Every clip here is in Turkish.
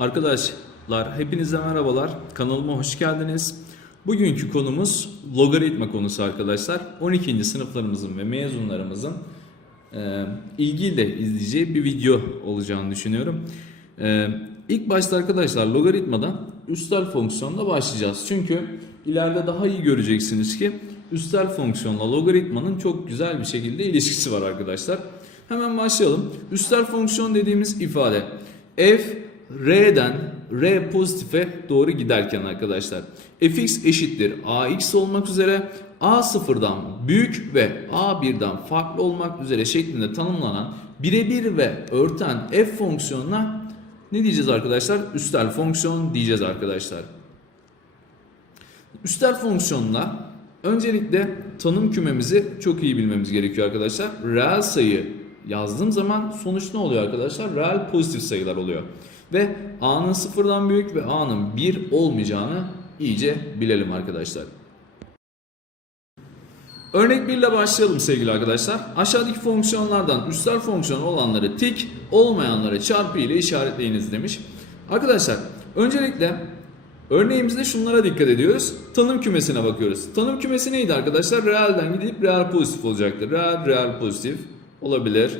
Arkadaşlar hepinize merhabalar. Kanalıma hoş geldiniz. Bugünkü konumuz logaritma konusu arkadaşlar. 12. sınıflarımızın ve mezunlarımızın e, ilgiyle izleyeceği bir video olacağını düşünüyorum. E, ilk başta arkadaşlar logaritmada üstel fonksiyonla başlayacağız. Çünkü ileride daha iyi göreceksiniz ki üstel fonksiyonla logaritmanın çok güzel bir şekilde ilişkisi var arkadaşlar. Hemen başlayalım. Üstel fonksiyon dediğimiz ifade f r'den r pozitife doğru giderken arkadaşlar fx eşittir ax olmak üzere a sıfırdan büyük ve a birden farklı olmak üzere şeklinde tanımlanan birebir ve örten f fonksiyonuna ne diyeceğiz arkadaşlar? Üstel fonksiyon diyeceğiz arkadaşlar. Üstel fonksiyonla öncelikle tanım kümemizi çok iyi bilmemiz gerekiyor arkadaşlar. Reel sayı yazdığım zaman sonuç ne oluyor arkadaşlar? Reel pozitif sayılar oluyor. Ve a'nın sıfırdan büyük ve a'nın 1 olmayacağını iyice bilelim arkadaşlar. Örnek 1 ile başlayalım sevgili arkadaşlar. Aşağıdaki fonksiyonlardan üstel fonksiyon olanları tik, olmayanları çarpı ile işaretleyiniz demiş. Arkadaşlar öncelikle örneğimizde şunlara dikkat ediyoruz. Tanım kümesine bakıyoruz. Tanım kümesi neydi arkadaşlar? Realden gidip real pozitif olacaktır. Real, real pozitif olabilir.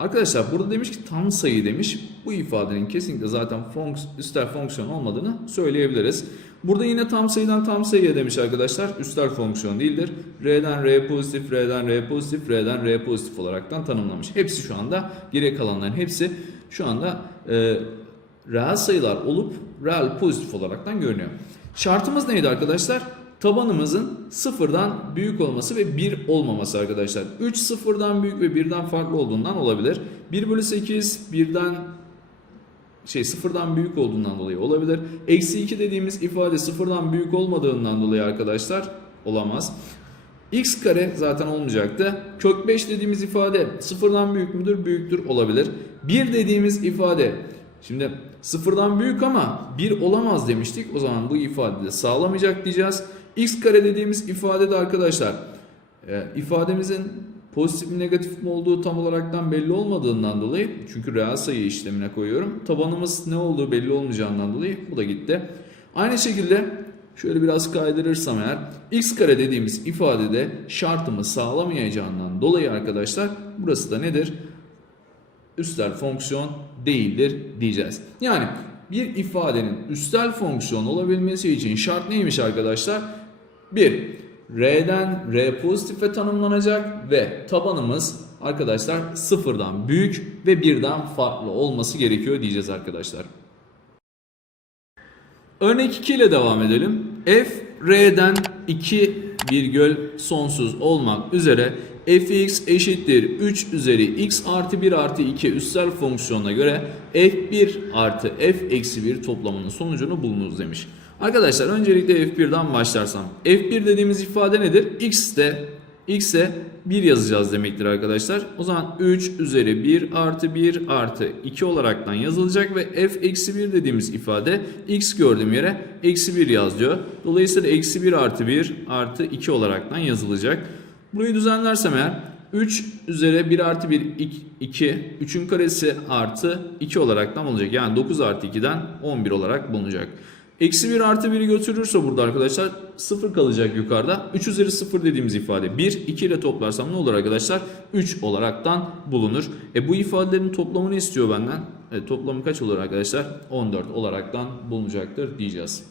Arkadaşlar burada demiş ki tam sayı demiş. Bu ifadenin kesinlikle zaten fonks üstel fonksiyon olmadığını söyleyebiliriz. Burada yine tam sayıdan tam sayıya demiş arkadaşlar. Üstel fonksiyon değildir. R'den R pozitif, R'den R pozitif, R'den R pozitif olaraktan tanımlamış. Hepsi şu anda geriye kalanların hepsi şu anda e, reel sayılar olup reel pozitif olaraktan görünüyor. Şartımız neydi arkadaşlar? Tabanımızın sıfırdan büyük olması ve 1 olmaması arkadaşlar. 3 sıfırdan büyük ve 1'den farklı olduğundan olabilir. 1 bölü 8 birden şey sıfırdan büyük olduğundan dolayı olabilir. Eksi 2 dediğimiz ifade sıfırdan büyük olmadığından dolayı arkadaşlar olamaz. x kare zaten olmayacaktı. Kök 5 dediğimiz ifade sıfırdan büyük müdür? Büyüktür olabilir. 1 dediğimiz ifade şimdi sıfırdan büyük ama 1 olamaz demiştik. O zaman bu ifade de sağlamayacak diyeceğiz. X kare dediğimiz ifade de arkadaşlar e, ifademizin pozitif mi negatif mi olduğu tam olaraktan belli olmadığından dolayı çünkü reel sayı işlemine koyuyorum. Tabanımız ne olduğu belli olmayacağından dolayı bu da gitti. Aynı şekilde şöyle biraz kaydırırsam eğer x kare dediğimiz ifadede şartımı sağlamayacağından dolayı arkadaşlar burası da nedir? Üstel fonksiyon değildir diyeceğiz. Yani bir ifadenin üstel fonksiyon olabilmesi için şart neymiş arkadaşlar? 1. R'den R pozitife tanımlanacak ve tabanımız arkadaşlar sıfırdan büyük ve birden farklı olması gerekiyor diyeceğiz arkadaşlar. Örnek 2 ile devam edelim. F R'den 2 virgül sonsuz olmak üzere fx eşittir 3 üzeri x artı 1 artı 2 üstel fonksiyonuna göre f1 artı f eksi 1 toplamının sonucunu bulunuz demiş. Arkadaşlar öncelikle f1'den başlarsam. f1 dediğimiz ifade nedir? x x'e 1 yazacağız demektir arkadaşlar. O zaman 3 üzeri 1 artı 1 artı 2 olaraktan yazılacak ve f eksi 1 dediğimiz ifade x gördüğüm yere eksi 1 yaz diyor. Dolayısıyla eksi 1 artı 1 artı 2 olaraktan yazılacak. Burayı düzenlersem eğer 3 üzeri 1 artı 1 2 3'ün karesi artı 2 olaraktan olacak. Yani 9 artı 2'den 11 olarak bulunacak. Eksi 1 artı 1'i götürürse burada arkadaşlar 0 kalacak yukarıda. 3 üzeri 0 dediğimiz ifade 1. 2 ile toplarsam ne olur arkadaşlar? 3 olaraktan bulunur. E bu ifadelerin toplamını istiyor benden. E, toplamı kaç olur arkadaşlar? 14 olaraktan bulunacaktır diyeceğiz.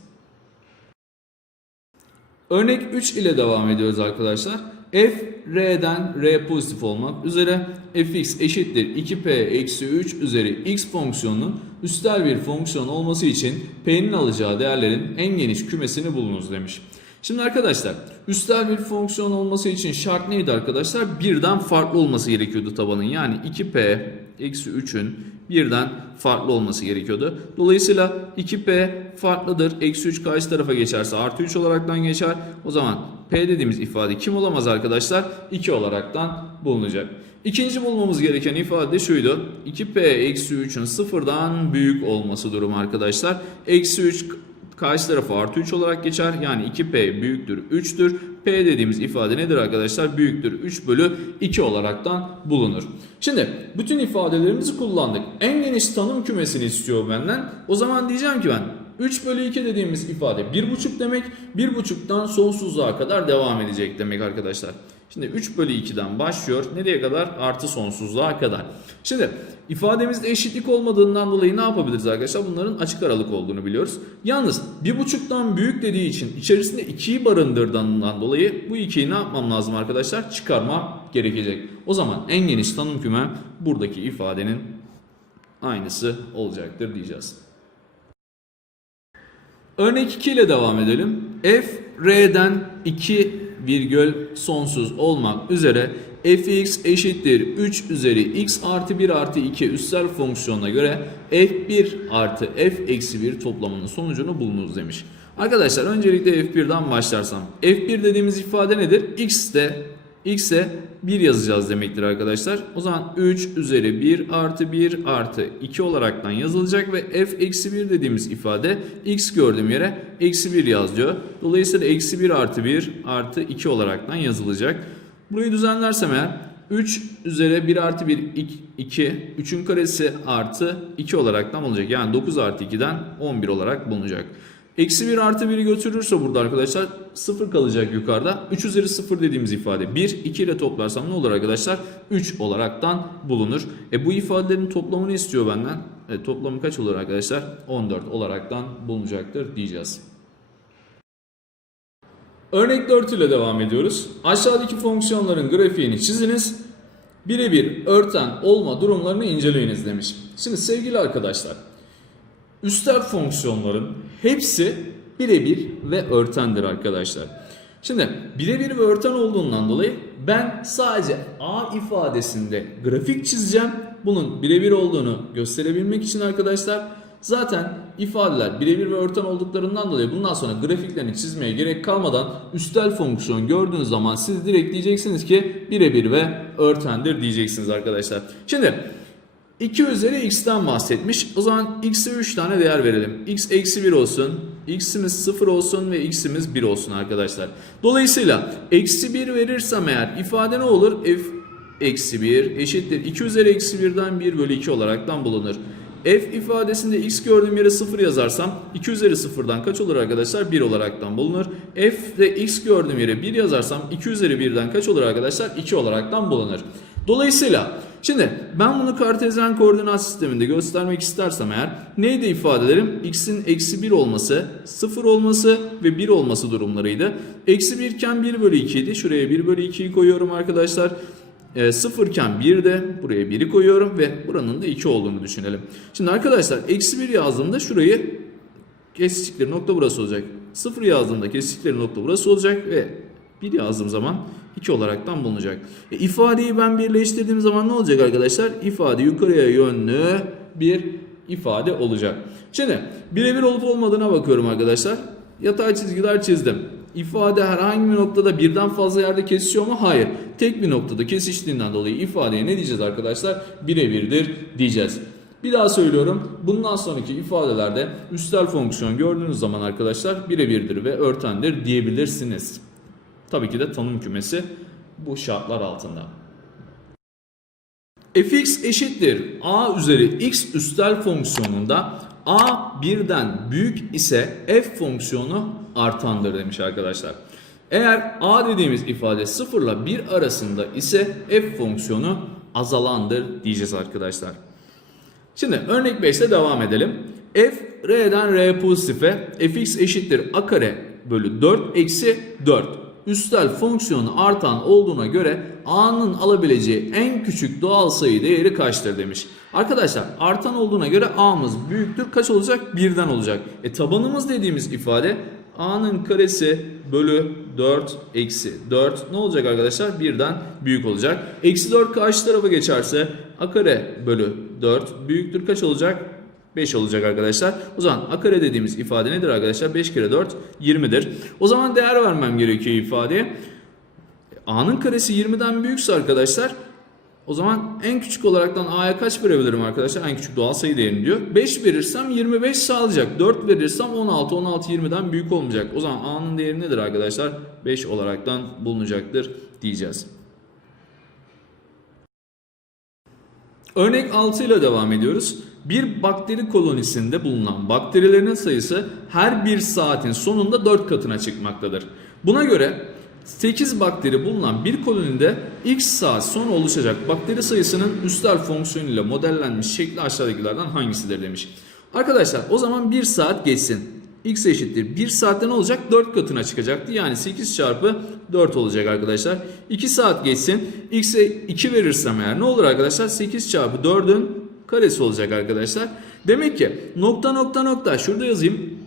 Örnek 3 ile devam ediyoruz arkadaşlar. F R'den R pozitif olmak üzere fx eşittir 2p eksi 3 üzeri x fonksiyonunun üstel bir fonksiyon olması için p'nin alacağı değerlerin en geniş kümesini bulunuz demiş. Şimdi arkadaşlar üstel bir fonksiyon olması için şart neydi arkadaşlar? Birden farklı olması gerekiyordu tabanın. Yani 2p eksi 3'ün birden farklı olması gerekiyordu. Dolayısıyla 2p farklıdır. Eksi 3 karşı tarafa geçerse artı 3 olaraktan geçer. O zaman p dediğimiz ifade kim olamaz arkadaşlar? 2 olaraktan bulunacak. İkinci bulmamız gereken ifade şuydu. 2p eksi 3'ün sıfırdan büyük olması durumu arkadaşlar. Eksi 3 karşı tarafa artı 3 olarak geçer. Yani 2p büyüktür 3'tür. P dediğimiz ifade nedir arkadaşlar? Büyüktür 3 bölü 2 olaraktan bulunur. Şimdi bütün ifadelerimizi kullandık. En geniş tanım kümesini istiyor benden. O zaman diyeceğim ki ben 3 bölü 2 dediğimiz ifade 1,5 demek. 1,5'tan sonsuzluğa kadar devam edecek demek arkadaşlar. Şimdi 3 bölü 2'den başlıyor. Nereye kadar? Artı sonsuzluğa kadar. Şimdi ifademizde eşitlik olmadığından dolayı ne yapabiliriz arkadaşlar? Bunların açık aralık olduğunu biliyoruz. Yalnız 1,5'tan büyük dediği için içerisinde 2'yi barındırdığından dolayı bu 2'yi ne yapmam lazım arkadaşlar? Çıkarma gerekecek. O zaman en geniş tanım küme buradaki ifadenin aynısı olacaktır diyeceğiz. Örnek 2 ile devam edelim. f r'den 2 virgül sonsuz olmak üzere fx eşittir 3 üzeri x artı 1 artı 2 üstel fonksiyonuna göre f1 artı f eksi 1 toplamının sonucunu bulunuz demiş. Arkadaşlar öncelikle f1'den başlarsam f1 dediğimiz ifade nedir? x de x'e 1 yazacağız demektir arkadaşlar. O zaman 3 üzeri 1 artı 1 artı 2 olaraktan yazılacak ve f eksi 1 dediğimiz ifade x gördüğüm yere eksi 1 yaz diyor. Dolayısıyla eksi 1 artı 1 artı 2 olaraktan yazılacak. Burayı düzenlersem eğer 3 üzeri 1 artı 1 2 3'ün karesi artı 2 olaraktan olacak. Yani 9 artı 2'den 11 olarak bulunacak. Eksi 1 artı 1'i götürürse burada arkadaşlar 0 kalacak yukarıda. 3 üzeri 0 dediğimiz ifade 1, 2 ile toplarsam ne olur arkadaşlar? 3 olaraktan bulunur. E bu ifadelerin toplamını istiyor benden. E, toplamı kaç olur arkadaşlar? 14 olaraktan bulunacaktır diyeceğiz. Örnek 4 ile devam ediyoruz. Aşağıdaki fonksiyonların grafiğini çiziniz. Birebir örten olma durumlarını inceleyiniz demiş. Şimdi sevgili arkadaşlar Üstel fonksiyonların hepsi birebir ve örtendir arkadaşlar. Şimdi birebir ve örten olduğundan dolayı ben sadece A ifadesinde grafik çizeceğim. Bunun birebir olduğunu gösterebilmek için arkadaşlar zaten ifadeler birebir ve örten olduklarından dolayı bundan sonra grafiklerini çizmeye gerek kalmadan üstel fonksiyon gördüğünüz zaman siz direkt diyeceksiniz ki birebir ve örtendir diyeceksiniz arkadaşlar. Şimdi 2 üzeri x'ten bahsetmiş. O zaman x'e 3 tane değer verelim. x eksi 1 olsun, x'imiz 0 olsun ve x'imiz 1 olsun arkadaşlar. Dolayısıyla eksi 1 verirsem eğer ifade ne olur? f eksi 1 eşittir. 2 üzeri eksi 1'den 1 bölü 2 olaraktan bulunur. f ifadesinde x gördüğüm yere 0 yazarsam 2 üzeri 0'dan kaç olur arkadaşlar? 1 olaraktan bulunur. f de x gördüğüm yere 1 yazarsam 2 üzeri 1'den kaç olur arkadaşlar? 2 olaraktan bulunur. Dolayısıyla şimdi ben bunu kartezyen koordinat sisteminde göstermek istersem eğer neydi ifadelerim? x'in eksi 1 olması, 0 olması ve 1 olması durumlarıydı. Eksi 1 iken 1 bölü 2 idi. Şuraya 1 bölü 2'yi koyuyorum arkadaşlar. E, 0 iken 1 de buraya 1'i koyuyorum ve buranın da 2 olduğunu düşünelim. Şimdi arkadaşlar eksi 1 yazdığımda şurayı kesiştikleri nokta burası olacak. 0 yazdığımda kesiştikleri nokta burası olacak ve 1 yazdığım zaman 2 olaraktan bulunacak. E, ifadeyi ben birleştirdiğim zaman ne olacak arkadaşlar? İfade yukarıya yönlü bir ifade olacak. Şimdi birebir olup olmadığına bakıyorum arkadaşlar. Yatay çizgiler çizdim. İfade herhangi bir noktada birden fazla yerde kesişiyor mu? Hayır. Tek bir noktada kesiştiğinden dolayı ifadeye ne diyeceğiz arkadaşlar? Birebirdir diyeceğiz. Bir daha söylüyorum. Bundan sonraki ifadelerde üstel fonksiyon gördüğünüz zaman arkadaşlar birebirdir ve örtendir diyebilirsiniz. Tabii ki de tanım kümesi bu şartlar altında. fx eşittir a üzeri x üstel fonksiyonunda a birden büyük ise f fonksiyonu artandır demiş arkadaşlar. Eğer a dediğimiz ifade 0 ile 1 arasında ise f fonksiyonu azalandır diyeceğiz arkadaşlar. Şimdi örnek 5 ile devam edelim. f r'den r pozitife fx eşittir a kare bölü 4 eksi 4 üstel fonksiyonu artan olduğuna göre a'nın alabileceği en küçük doğal sayı değeri kaçtır demiş. Arkadaşlar artan olduğuna göre a'mız büyüktür kaç olacak? Birden olacak. E tabanımız dediğimiz ifade a'nın karesi bölü 4 eksi 4 ne olacak arkadaşlar? Birden büyük olacak. Eksi 4 karşı tarafa geçerse a kare bölü 4 büyüktür kaç olacak? 5 olacak arkadaşlar. O zaman a kare dediğimiz ifade nedir arkadaşlar? 5 kere 4 20'dir. O zaman değer vermem gerekiyor ifadeye. a'nın karesi 20'den büyükse arkadaşlar O zaman en küçük olaraktan a'ya kaç verebilirim arkadaşlar? En küçük doğal sayı değerini diyor. 5 verirsem 25 sağlayacak. 4 verirsem 16. 16 20'den büyük olmayacak. O zaman a'nın değeri nedir arkadaşlar? 5 olaraktan bulunacaktır diyeceğiz. Örnek 6 ile devam ediyoruz. Bir bakteri kolonisinde bulunan bakterilerin sayısı her bir saatin sonunda 4 katına çıkmaktadır. Buna göre 8 bakteri bulunan bir kolonide x saat sonra oluşacak bakteri sayısının üstel fonksiyonuyla modellenmiş şekli aşağıdakilerden hangisidir demiş. Arkadaşlar o zaman 1 saat geçsin. X eşittir 1 saatte ne olacak? 4 katına çıkacaktı. Yani 8 çarpı 4 olacak arkadaşlar. 2 saat geçsin. x'e 2 verirsem eğer ne olur arkadaşlar? 8 çarpı 4'ün karesi olacak arkadaşlar. Demek ki nokta nokta nokta şurada yazayım.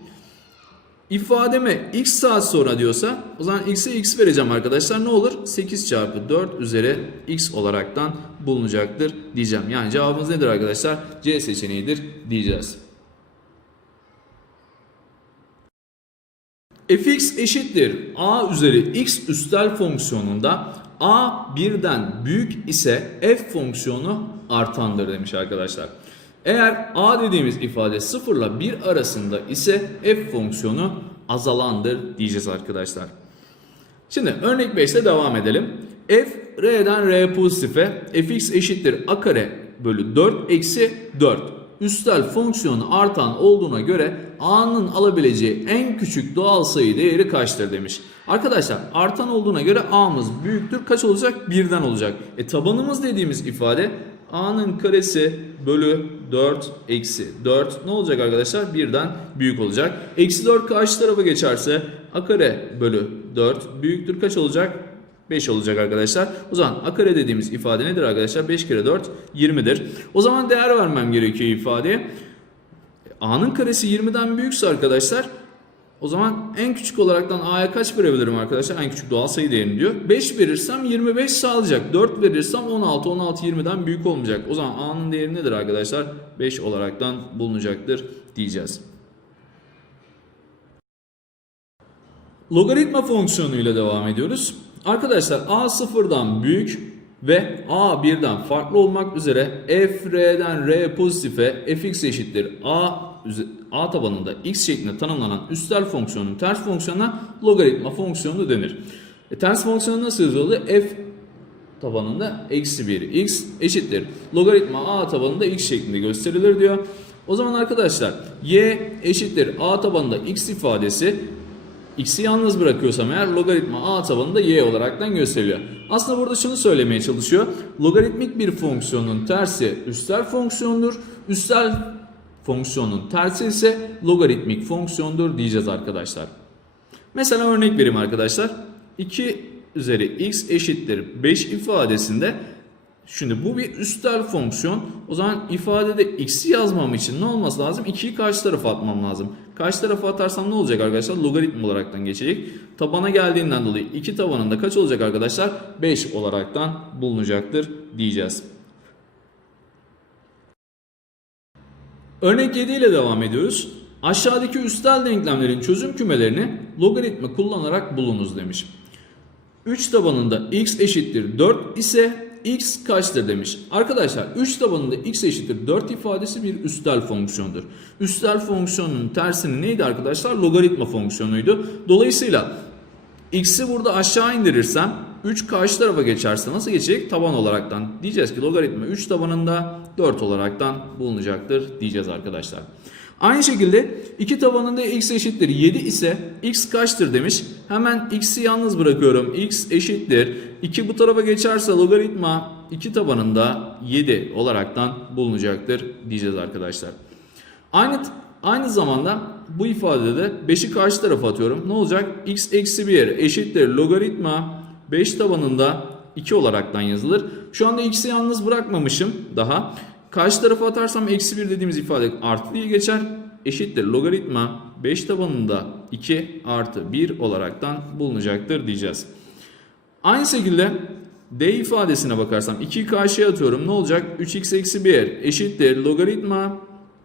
İfademe x saat sonra diyorsa o zaman x'e x vereceğim arkadaşlar. Ne olur? 8 çarpı 4 üzeri x olaraktan bulunacaktır diyeceğim. Yani cevabımız nedir arkadaşlar? C seçeneğidir diyeceğiz. Fx eşittir a üzeri x üstel fonksiyonunda a birden büyük ise f fonksiyonu artandır demiş arkadaşlar. Eğer a dediğimiz ifade 0 ile 1 arasında ise f fonksiyonu azalandır diyeceğiz arkadaşlar. Şimdi örnek 5 ile devam edelim. f r'den r pozitife fx eşittir a kare bölü 4 eksi 4 üstel fonksiyonu artan olduğuna göre a'nın alabileceği en küçük doğal sayı değeri kaçtır demiş. Arkadaşlar artan olduğuna göre a'mız büyüktür kaç olacak? Birden olacak. E tabanımız dediğimiz ifade a'nın karesi bölü 4 eksi 4 ne olacak arkadaşlar? Birden büyük olacak. Eksi 4 karşı tarafa geçerse a kare bölü 4 büyüktür kaç olacak? 5 olacak arkadaşlar. O zaman a kare dediğimiz ifade nedir arkadaşlar? 5 kere 4 20'dir. O zaman değer vermem gerekiyor ifadeye. A'nın karesi 20'den büyükse arkadaşlar o zaman en küçük olaraktan A'ya kaç verebilirim arkadaşlar? En küçük doğal sayı değerini diyor. 5 verirsem 25 sağlayacak. 4 verirsem 16. 16 20'den büyük olmayacak. O zaman A'nın değeri nedir arkadaşlar? 5 olaraktan bulunacaktır diyeceğiz. Logaritma fonksiyonuyla devam ediyoruz. Arkadaşlar a sıfırdan büyük ve a birden farklı olmak üzere f r'den r pozitife fx eşittir a a tabanında x şeklinde tanımlanan üstel fonksiyonun ters fonksiyonuna logaritma fonksiyonu denir. E, ters fonksiyon nasıl yazıldı? f tabanında eksi 1 x eşittir. Logaritma a tabanında x şeklinde gösterilir diyor. O zaman arkadaşlar y eşittir a tabanında x ifadesi x'i yalnız bırakıyorsam eğer logaritma a tabanında y olaraktan gösteriliyor. Aslında burada şunu söylemeye çalışıyor. Logaritmik bir fonksiyonun tersi üstel fonksiyondur. Üstel fonksiyonun tersi ise logaritmik fonksiyondur diyeceğiz arkadaşlar. Mesela örnek vereyim arkadaşlar. 2 üzeri x eşittir 5 ifadesinde Şimdi bu bir üstel fonksiyon. O zaman ifadede x'i yazmam için ne olması lazım? 2'yi karşı tarafa atmam lazım. Karşı tarafa atarsam ne olacak arkadaşlar? Logaritm olaraktan geçecek. Tabana geldiğinden dolayı 2 tabanında kaç olacak arkadaşlar? 5 olaraktan bulunacaktır diyeceğiz. Örnek 7 ile devam ediyoruz. Aşağıdaki üstel denklemlerin çözüm kümelerini logaritma kullanarak bulunuz demiş. 3 tabanında x eşittir 4 ise x kaçtır demiş. Arkadaşlar 3 tabanında x eşittir 4 ifadesi bir üstel fonksiyondur. Üstel fonksiyonun tersini neydi arkadaşlar? Logaritma fonksiyonuydu. Dolayısıyla x'i burada aşağı indirirsem 3 karşı tarafa geçerse nasıl geçecek? Taban olaraktan. Diyeceğiz ki logaritma 3 tabanında 4 olaraktan bulunacaktır diyeceğiz arkadaşlar. Aynı şekilde 2 tabanında x eşittir 7 ise x kaçtır demiş. Hemen x'i yalnız bırakıyorum. x eşittir. 2 bu tarafa geçerse logaritma 2 tabanında 7 olaraktan bulunacaktır diyeceğiz arkadaşlar. Aynı aynı zamanda bu ifadede de 5'i karşı tarafa atıyorum. Ne olacak? x eksi 1 eşittir logaritma 5 tabanında 2 olaraktan yazılır. Şu anda x'i yalnız bırakmamışım daha. Karşı tarafa atarsam eksi 1 dediğimiz ifade artı diye geçer. Eşittir logaritma 5 tabanında 2 artı 1 olaraktan bulunacaktır diyeceğiz. Aynı şekilde d ifadesine bakarsam 2'yi karşıya atıyorum. Ne olacak? 3x eksi 1 eşittir logaritma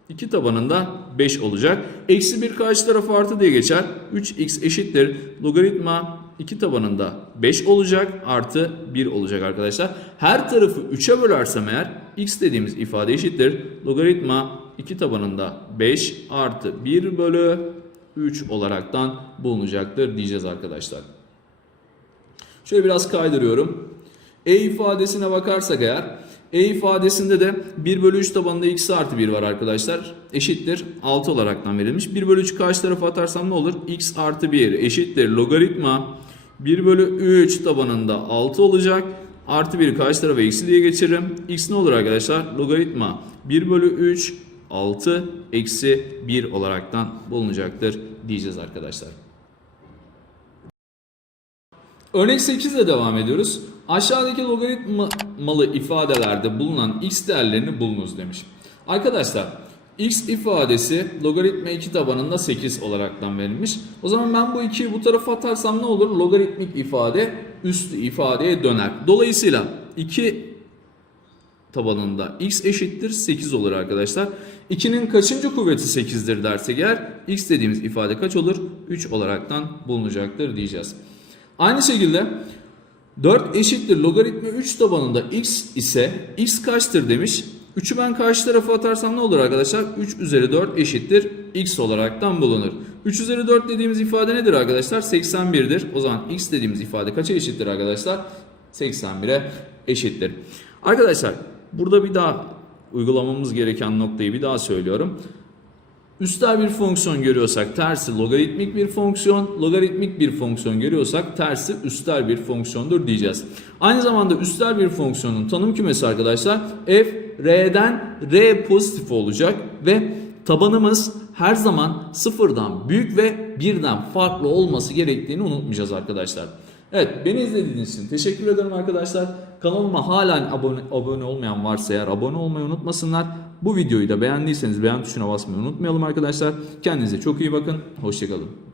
2 tabanında 5 olacak. Eksi 1 karşı tarafa artı diye geçer. 3x eşittir logaritma 2 tabanında 5 olacak artı 1 olacak arkadaşlar. Her tarafı 3'e bölersem eğer x dediğimiz ifade eşittir. Logaritma 2 tabanında 5 artı 1 bölü 3 olaraktan bulunacaktır diyeceğiz arkadaşlar. Şöyle biraz kaydırıyorum. E ifadesine bakarsak eğer E ifadesinde de 1 bölü 3 tabanında x artı 1 var arkadaşlar. Eşittir 6 olaraktan verilmiş. 1 bölü 3 karşı tarafa atarsam ne olur? x artı 1 eşittir logaritma 1 bölü 3 tabanında 6 olacak. Artı 1 karşı tarafa eksi diye geçiririm. x ne olur arkadaşlar? Logaritma 1 bölü 3 6 eksi 1 olaraktan bulunacaktır diyeceğiz arkadaşlar. Örnek 8 ile devam ediyoruz. Aşağıdaki logaritmalı ifadelerde bulunan x değerlerini bulunuz demiş. Arkadaşlar x ifadesi logaritma 2 tabanında 8 olaraktan verilmiş. O zaman ben bu 2'yi bu tarafa atarsam ne olur? Logaritmik ifade üstü ifadeye döner. Dolayısıyla 2 tabanında x eşittir 8 olur arkadaşlar. 2'nin kaçıncı kuvveti 8'dir dersek eğer x dediğimiz ifade kaç olur? 3 olaraktan bulunacaktır diyeceğiz. Aynı şekilde 4 eşittir logaritma 3 tabanında x ise x kaçtır demiş. 3'ü ben karşı tarafa atarsam ne olur arkadaşlar? 3 üzeri 4 eşittir x olaraktan bulunur. 3 üzeri 4 dediğimiz ifade nedir arkadaşlar? 81'dir. O zaman x dediğimiz ifade kaça eşittir arkadaşlar? 81'e eşittir. Arkadaşlar burada bir daha uygulamamız gereken noktayı bir daha söylüyorum. Üstel bir fonksiyon görüyorsak tersi logaritmik bir fonksiyon, logaritmik bir fonksiyon görüyorsak tersi üstel bir fonksiyondur diyeceğiz. Aynı zamanda üstel bir fonksiyonun tanım kümesi arkadaşlar f r'den r pozitif olacak ve tabanımız her zaman sıfırdan büyük ve birden farklı olması gerektiğini unutmayacağız arkadaşlar. Evet beni izlediğiniz için teşekkür ederim arkadaşlar. Kanalıma halen abone, abone olmayan varsa eğer abone olmayı unutmasınlar. Bu videoyu da beğendiyseniz beğen tuşuna basmayı unutmayalım arkadaşlar. Kendinize çok iyi bakın. Hoşçakalın.